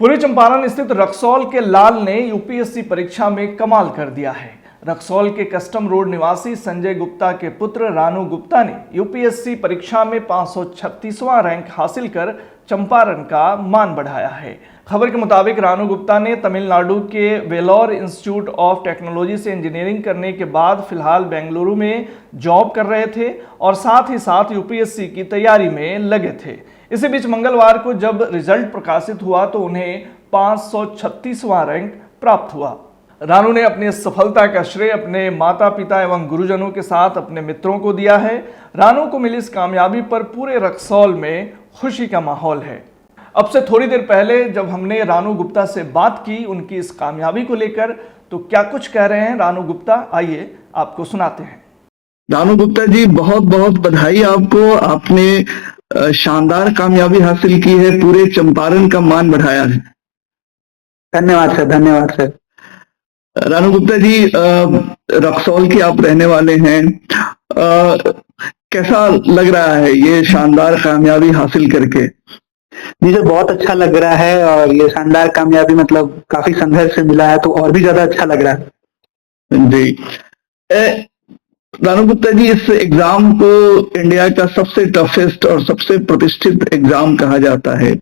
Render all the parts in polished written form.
पूर्वी चंपारण स्थित रक्सौल के लाल ने यूपीएससी परीक्षा में कमाल कर दिया है। रक्सौल के कस्टम रोड निवासी संजय गुप्ता के पुत्र रानू गुप्ता ने यूपीएससी परीक्षा में 536वां रैंक हासिल कर चंपारण का मान बढ़ाया है। खबर के मुताबिक रानू गुप्ता ने तमिलनाडु के वेलोर इंस्टीट्यूट ऑफ टेक्नोलॉजी से इंजीनियरिंग करने के बाद फिलहाल बेंगलुरु में जॉब कर रहे थे और साथ ही साथ यूपीएससी की तैयारी में लगे थे। इसी बीच मंगलवार को जब रिजल्ट प्रकाशित हुआ तो उन्हें 536वां रैंक प्राप्त हुआ। रानू ने अपनी सफलता का श्रेय अपने माता पिता एवं गुरुजनों के साथ अपने मित्रों को दिया है। रानू को मिली इस कामयाबी पर पूरे रक्सौल में खुशी का माहौल है। अब से थोड़ी देर पहले जब हमने रानू गुप्ता से बात की उनकी इस कामयाबी को लेकर, तो क्या कुछ कह रहे हैं रानू गुप्ता, आइए आपको सुनाते हैं। रानू गुप्ता जी, बहुत बहुत बधाई आपको। आपने शानदार कामयाबी हासिल की है, पूरे चंपारण का मान बढ़ाया है। धन्यवाद सर, धन्यवाद सर। रानू गुप्ता जी, रक्सौल के आप रहने वाले हैं, कैसा लग रहा है ये शानदार कामयाबी हासिल करके? जी सर, बहुत अच्छा लग रहा है और ये शानदार कामयाबी मतलब काफी संघर्ष से मिला है तो और भी ज्यादा अच्छा लग रहा है। जी रानू गुप्ता जी, इस एग्जाम को इंडिया का सबसे टफेस्ट और सबसे प्रतिष्ठित एग्जाम कहा जाता है।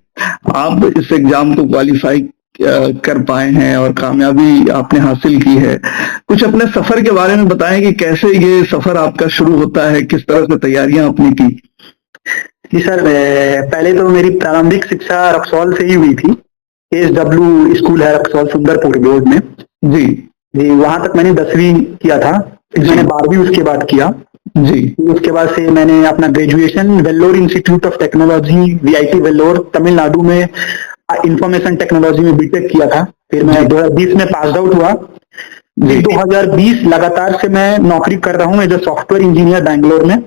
आप इस एग्जाम को क्वालिफाई कर पाए हैं और कामयाबी आपने हासिल की है। कुछ अपने सफर के बारे में बताएं कि कैसे ये सफर आपका शुरू होता है, किस तरह से तैयारियां आपने की? जी सर, पहले तो मेरी प्रारंभिक शिक्षा रक्सौल से ही हुई थी। KSW स्कूल है रक्सौल सुंदरपुर रोड में। जी जी, वहां तक मैंने 10वीं किया था। फिर मैंने 12वीं उसके बाद किया। जी, उसके बाद से मैंने अपना graduation Vellore institute of technology VIT Vellore Tamil Nadu में इंफॉर्मेशन टेक्नोलॉजी में बीटेक किया था। फिर मैं 2020 में पास आउट हुआ। 2020 लगातार से मैं नौकरी कर रहा हूँ as a software engineer Bangalore में।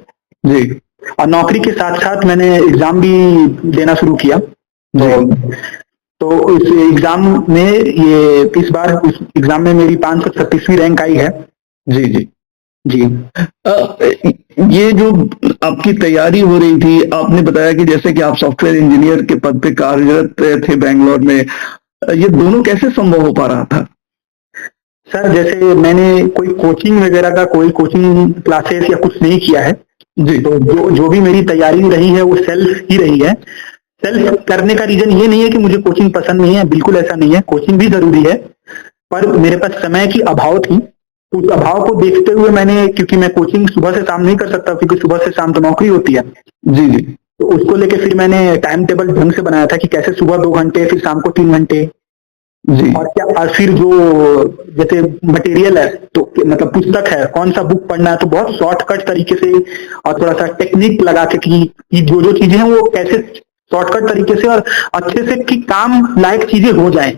जी, और नौकरी के साथ साथ मैंने एग्जाम भी देना शुरू किया। तो इस एग्जाम में इस बार इस एग्जाम में मेरी 536वीं रैंक आई है। जी, जी, जी। ये जो आपकी तैयारी हो रही थी, आपने बताया कि जैसे कि आप सॉफ्टवेयर इंजीनियर के पद पे कार्यरत थे बैंगलोर में, ये दोनों कैसे संभव हो पा रहा था? सर, जैसे मैंने कोई कोचिंग वगैरह का कोई कोचिंग क्लासेस या कुछ नहीं किया है। जी, तो जो भी मेरी तैयारी रही है वो सेल्फ ही रही है। सेल्फ करने का रीजन ये नहीं है कि मुझे कोचिंग पसंद नहीं है, बिल्कुल ऐसा नहीं है। कोचिंग भी जरूरी है, पर मेरे पास समय की अभाव थी। उस अभाव को देखते हुए मैंने, क्योंकि मैं कोचिंग सुबह से शाम नहीं कर सकता क्योंकि सुबह से शाम तो नौकरी होती है। जी, जी, तो उसको लेके फिर मैंने टाइम टेबल ढंग से बनाया था कि कैसे सुबह 2 घंटे फिर शाम को 3 घंटे। जी, और फिर जो जैसे मटेरियल है तो मतलब पुस्तक है, कौन सा बुक पढ़ना है, तो बहुत शॉर्टकट तरीके से और थोड़ा सा टेक्निक लगा के कि जो चीजें हैं वो कैसे शॉर्टकट तरीके से और अच्छे से कि काम लायक चीजें हो जाए।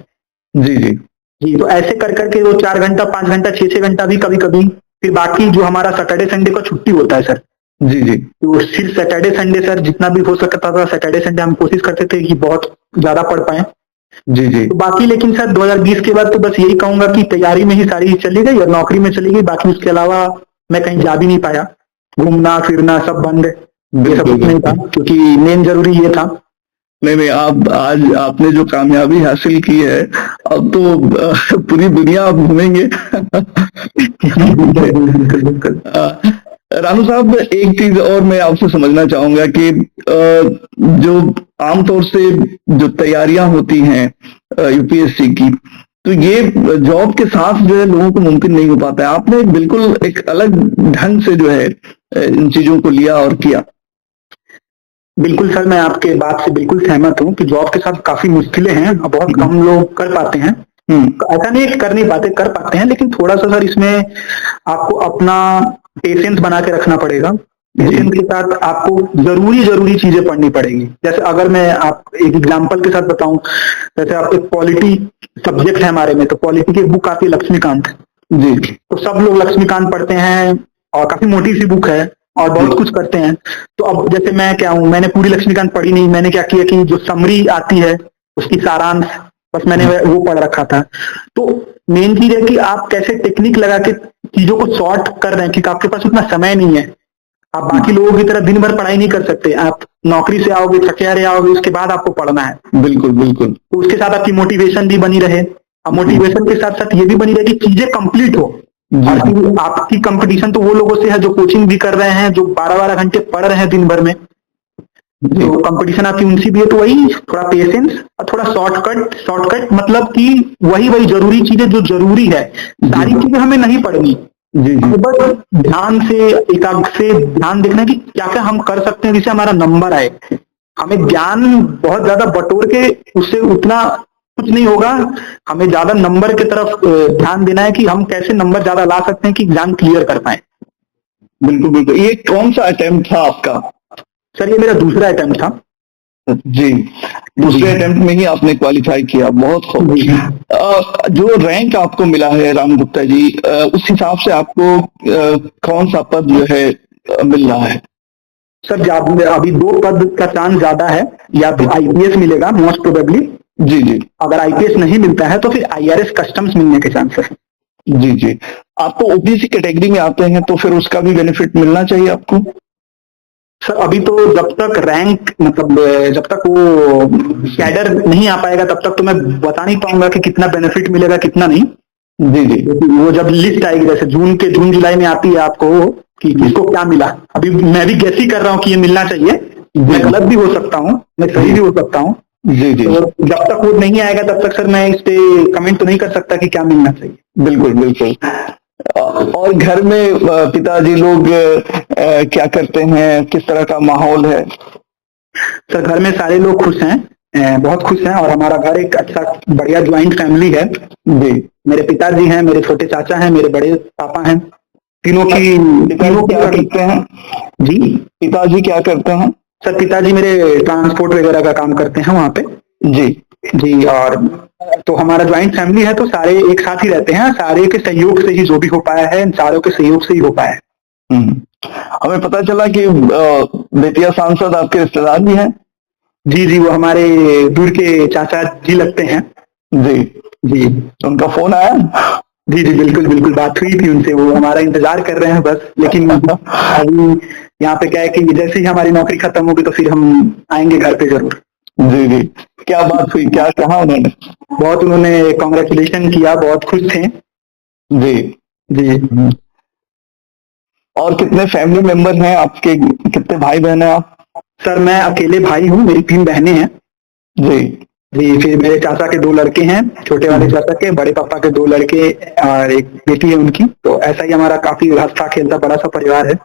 जी, जी, जी, तो ऐसे कर करके वो 4 घंटा 5 घंटा 6 घंटा भी कभी कभी। फिर बाकी जो हमारा सैटरडे संडे का छुट्टी होता है सर, जी, जी, तो सिर्फ सैटरडे संडे सर जितना भी हो सकता था सैटरडे संडे हम कोशिश करते थे कि बहुत ज्यादा पढ़ पाए। जी, जी, तो बाकी लेकिन सर 2020 के बाद तो बस यही कहूंगा कि तैयारी में ही सारी चली गई और नौकरी में चली गई। बाकी उसके अलावा मैं कहीं जा भी नहीं पाया। घूमना फिरना सब बंद, ये सब कुछ नहीं था क्योंकि मेन जरूरी ये था। नहीं, आप आज आपने जो कामयाबी हासिल की है, अब तो पूरी दुनिया आप घूमेंगे। रानू साहब, एक चीज और मैं आपसे समझना चाहूंगा कि जो आमतौर से जो तैयारियां होती हैं यूपीएससी की, तो ये जॉब के साथ जो है लोगों को मुमकिन नहीं हो पाता है। आपने बिल्कुल एक अलग ढंग से जो है इन चीजों को लिया और किया। बिल्कुल सर, मैं आपके बात से बिल्कुल सहमत हूँ कि जॉब के साथ काफी मुश्किलें हैं और बहुत कम लोग कर पाते हैं। ऐसा नहीं है कर नहीं पाते, कर पाते हैं, लेकिन थोड़ा सा सर इसमें आपको अपना पेशेंस बना के रखना पड़ेगा। पेशेंस के साथ आपको जरूरी चीजें पढ़नी पड़ेगी। जैसे अगर मैं आप एक एग्जांपल के साथ बताऊं, जैसे आप एक पॉलिटी सब्जेक्ट है हमारे में, तो पॉलिटी की एक बुक आती है लक्ष्मीकांत जी। तो सब लोग लक्ष्मीकांत पढ़ते हैं और काफी मोटी सी बुक है और बहुत कुछ करते हैं। तो अब जैसे मैं क्या हूँ, मैंने पूरी लक्ष्मीकांत पढ़ी नहीं। मैंने क्या किया कि जो समरी आती है उसकी सारांश बस मैंने वो पढ़ रखा था। तो मेन चीज है कि आप कैसे टेक्निक लगा के चीजों को शॉर्ट कर रहे हैं, क्योंकि आपके पास उतना समय नहीं है। आप बाकी लोगों की तरह दिन भर पढ़ाई नहीं कर सकते। आप नौकरी से आओगे, थके हारे आओगे, उसके बाद आपको पढ़ना है। बिल्कुल बिल्कुल। तो उसके साथ आपकी मोटिवेशन भी बनी रहे, और मोटिवेशन के साथ साथ ये भी बनी रहे कि चीजें कंप्लीट हो। और फिर आपकी कंपटीशन तो वो लोगों से है जो कोचिंग भी कर रहे हैं, जो 12-12 घंटे पढ़ रहे हैं दिन भर में। तो कंपटीशन आपकी उनसे भी है। तो वही थोड़ा पेशेंस और थोड़ा शॉर्टकट मतलब कि वही जरूरी चीजें जो जरूरी है, सारी चीजें हमें नहीं पढ़नी। जी जी। बस ध्यान से, एकाग्र से ध्यान देखना है कि क्या क्या हम कर सकते हैं जिससे हमारा नंबर आए। हमें ज्ञान बहुत ज्यादा बटोर के उससे उतना कुछ नहीं होगा। हमें ज्यादा नंबर की तरफ ध्यान देना है कि हम कैसे नंबर ज्यादा ला सकते हैं कि एग्जाम क्लियर कर पाए। बिल्कुल बिल्कुल। ये कौन सा अटेम्प्ट था आपका? सर ये मेरा दूसरा अटेम्प्ट था। जी, दूसरे अटेम्प्ट में ही आपने क्वालिफाई किया, बहुत खूब। जो रैंक आपको मिला है राम गुप्ता जी, उस हिसाब से आपको कौन सा पद जो है मिल रहा है? सर अभी 2 पद का चांस ज्यादा है। या तो आईपीएस मिलेगा मोस्ट प्रोबेबली। जी जी। अगर आईपीएस नहीं मिलता है तो फिर आईआरएस कस्टम्स मिलने के चांस है। जी जी। आप तो ओबीसी कैटेगरी में आते हैं तो फिर उसका भी बेनिफिट मिलना चाहिए आपको। सर अभी तो जब तक रैंक मतलब जब तक वो कैडर नहीं आ पाएगा तब तक तो मैं बता नहीं पाऊंगा कि कितना बेनिफिट मिलेगा कितना नहीं। जी जी। वो जब लिस्ट आएगी, जैसे जून जुलाई में आती है आपको कि किसको क्या मिला, अभी मैं भी गैस ही कर रहा हूँ कि ये मिलना चाहिए। मैं गलत भी हो सकता हूँ, मैं सही भी हो सकता हूँ। जी जी। तो जब तक वो नहीं आएगा तब तक सर मैं इस पे कमेंट तो नहीं कर सकता कि क्या मिलना चाहिए। बिल्कुल बिल्कुल। और घर में पिताजी लोग क्या करते हैं, किस तरह का माहौल है? सर घर में सारे लोग खुश हैं, बहुत खुश हैं। और हमारा घर एक अच्छा बढ़िया ज्वाइंट फैमिली है। जी। मेरे पिताजी हैं, मेरे छोटे चाचा हैं, मेरे बड़े पापा हैं। तीनों क्या करते हैं? जी पिताजी क्या करते हैं? सर पिताजी मेरे ट्रांसपोर्ट वगैरह का काम करते हैं वहाँ पे। जी जी। और तो हमारा ज्वाइंट फैमिली है तो सारे एक साथ ही रहते हैं। सारे के सहयोग से ही जो भी हो पाया है, इन सारों के सहयोग से ही हो पाया है। हमें पता चला कि बेतिया सांसद आपके रिश्तेदार भी हैं। जी जी, वो हमारे दूर के चाचा जी लगते हैं। जी जी। उनका फोन आया? जी जी बिल्कुल बिल्कुल, बात हुई थी उनसे। वो हमारा इंतजार कर रहे हैं बस। लेकिन अभी यहाँ पे क्या है कि जैसे ही हमारी नौकरी खत्म होगी तो फिर हम आएंगे घर पे जरूर। जी जी। क्या बात हुई, क्या कहा उन्होंने? बहुत उन्होंने कांग्रेचुलेशन किया, बहुत खुश थे। जी जी। और कितने फैमिली मेंबर हैं आपके, कितने भाई बहन हैं आप? सर मैं अकेले भाई हूँ, मेरी 3 बहनें हैं। जी जी। फिर मेरे चाचा के 2 लड़के हैं, छोटे वाले चाचा के, बड़े पापा के 2 लड़के और एक बेटी है उनकी। तो ऐसा ही हमारा काफी हंसता खेलता बड़ा सा परिवार है।